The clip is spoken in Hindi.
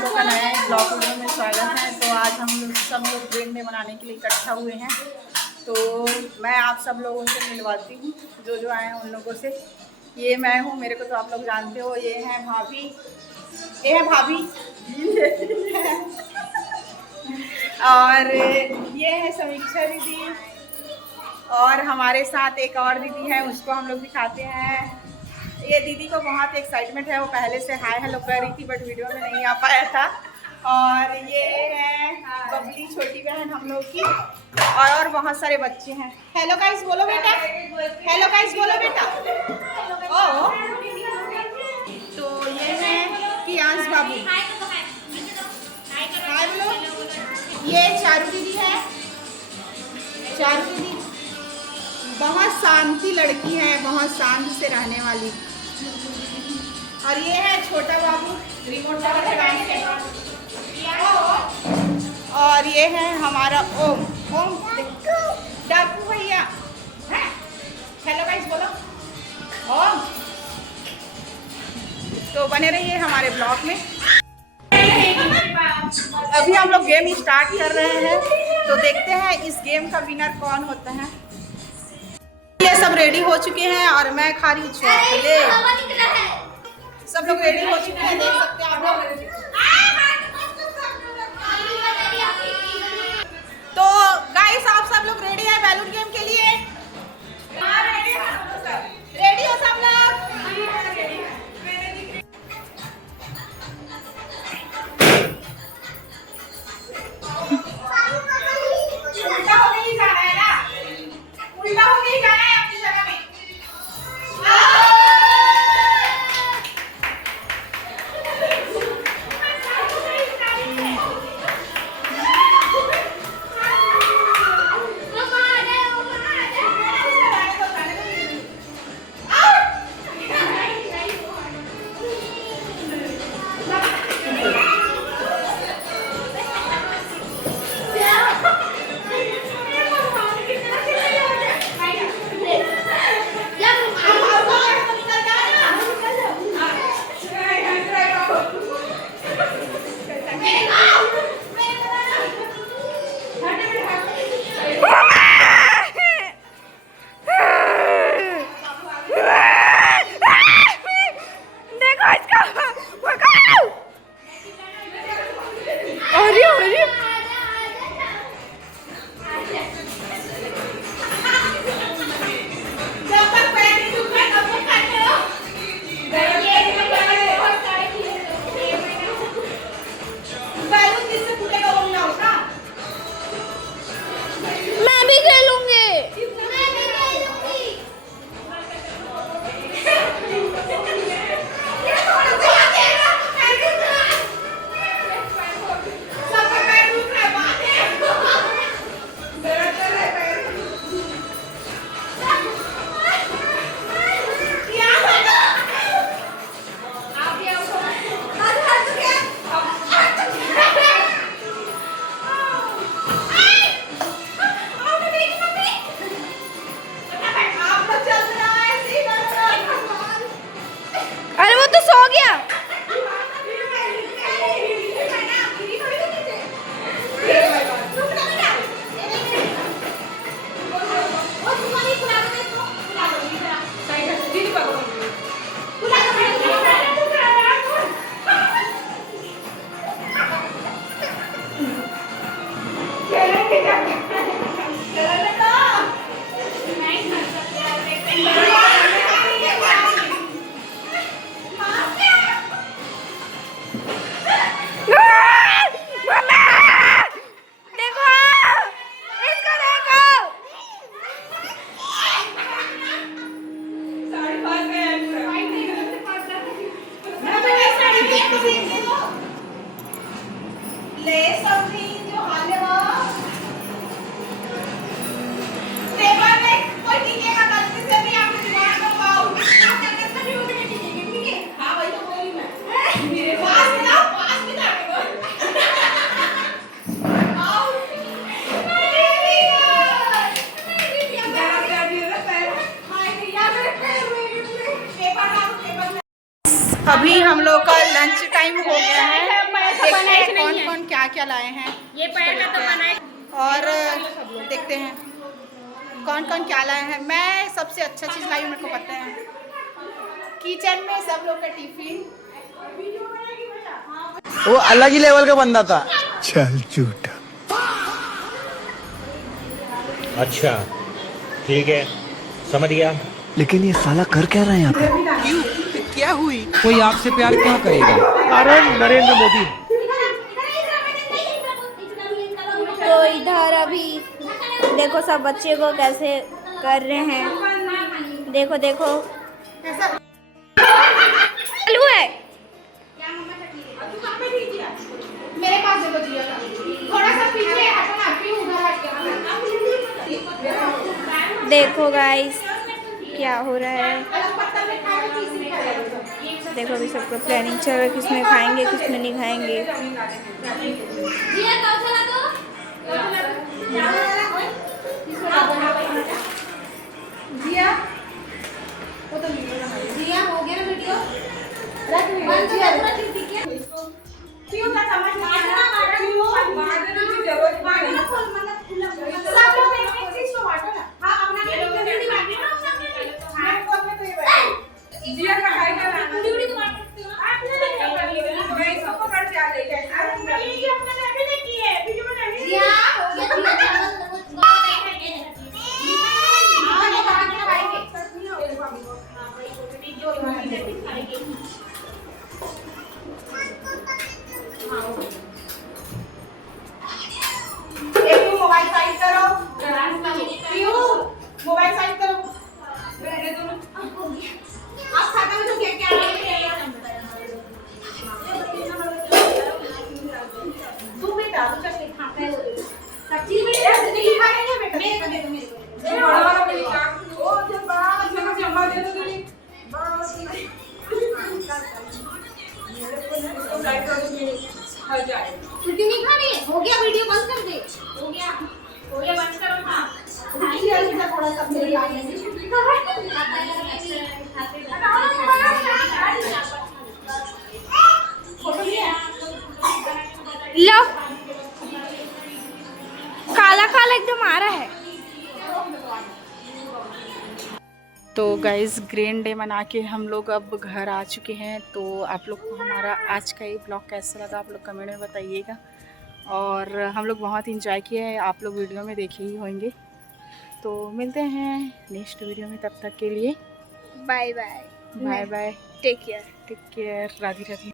आप लोग का नया एक ब्लॉग वीडियो में स्वागत है। तो आज हम लोग सब लोग ब्रेड डे मनाने के लिए इकट्ठा हुए हैं। तो मैं आप सब लोगों से मिलवाती हूँ, जो जो आए हैं उन लोगों से। ये मैं हूँ, मेरे को तो आप लोग जानते हो। ये है भाभी, ये है भाभी और ये है समीक्षा दीदी, और हमारे साथ एक और दीदी है, उसको हम लोग दिखाते हैं। ये दीदी को बहुत एक्साइटमेंट है, वो पहले से हाय हेलो कर रही थी बट वीडियो में नहीं आ पाया था। और ये है बबली, छोटी बहन हम लोग की, और बहुत सारे बच्चे हैं। हेलो गाइस बोलो बेटा, हेलो गाइस बोलो बेटा। ओ तो ये है कियांश बाबू, हाय बोलो। ये चारू दीदी है, चारू दीदी बहुत शांति लड़की है, बहुत शांत से रहने वाली। और ये है छोटा बाबू, रिमोट और ये है हमारा ओम। ओम डाकू भैया, हेलो गाइस बोलो ओम। तो बने रहिए हमारे ब्लॉग में। अभी हम लोग गेम स्टार्ट कर रहे हैं, तो देखते हैं इस गेम का विनर कौन होता है। ये सब रेडी हो चुके हैं और मैं खा रही हूँ चॉकलेट। सब लोग रेडी हो चुके हैं, देख सकते हैं आप लोग। तो गाइस आप सब लोग रेडी है बैलून गेम के लिए? रेडी हो सब लोग? उल्टा होके ही जाना है ना, उल्टा होके ही जाना है अपनी जगह में। अभी हम लोग का लंच टाइम हो गया है। कौन कौन क्या क्या लाए हैं, ये पैर का तो बनाए और देखते हैं कौन कौन क्या लाए हैं। मैं सबसे अच्छा चीज़ लाई हूँ, मेरे को पता है। किचन में सब लोग का टिफिन, वो अलग ही लेवल का बंदा था। चल झूठा। अच्छा ठीक है, समझ गया। लेकिन ये साला कर क्या रहा है यहाँ पे? क्या हुई? कोई आपसे प्यार क्या करेगा? अरे नरेंद्र मोदी। तो इधर अभी देखो सब बच्चे को कैसे कर रहे हैं, देखो देखो चालू है। मेरे पास देखो जिया का, थोड़ा सा पीछे हटना, फिर उधर हट के। देखो गाइस क्या हो रहा है, देखो अभी सबका प्लानिंग चल रहा है, किसमें खाएंगे किसमें नहीं खाएंगे। जिया वो तो जिया हो गया ना वीडियो, रख क्यों का समझ नहीं आ रहा, क्यों बाहर की जरूरत नहीं है, सब लोग एक एक चीज को बांटो ना। हां अपना जल्दी बांटो ना, हां कौन में तो ये जिया का खाएगा ना पूरी तो बांट सकते हो आप, मैं सबको कर के आ गई है। अरे मैं ये अपना अभी नहीं की है, वीडियो बना ली जिया हो गया, मोबाइल साइड करो, मोबाइल साइड करो। आप खाते में तो क्या क्या तू बेटा तू चल खाता है सच्ची में नहीं खाएंगे बेटा, मेरे को दे दो, मेरे को बड़ा वाला मेरी काट ओ जो बात मैं जमा दे दो मेरी बस मेरे को ना तो लाइट कर दो मेरी खा जाए। छुट्टी नहीं खानी है, हो गया वीडियो बंद कर दे, हो गया बंद करो ना। थोड़ा सा मेरी आने से लो काला काला एकदम आ रहा है। तो गाइस ग्रीन डे मना के हम लोग अब घर आ चुके हैं। तो आप लोग को हमारा आज का ये ब्लॉग कैसा लगा आप लोग कमेंट में बताइएगा। और हम लोग बहुत इंजॉय किए हैं, आप लोग वीडियो में देखे ही होंगे। तो मिलते हैं नेक्स्ट वीडियो में, तब तक के लिए bye bye bye bye, take care. Take care, Radhe Radhe.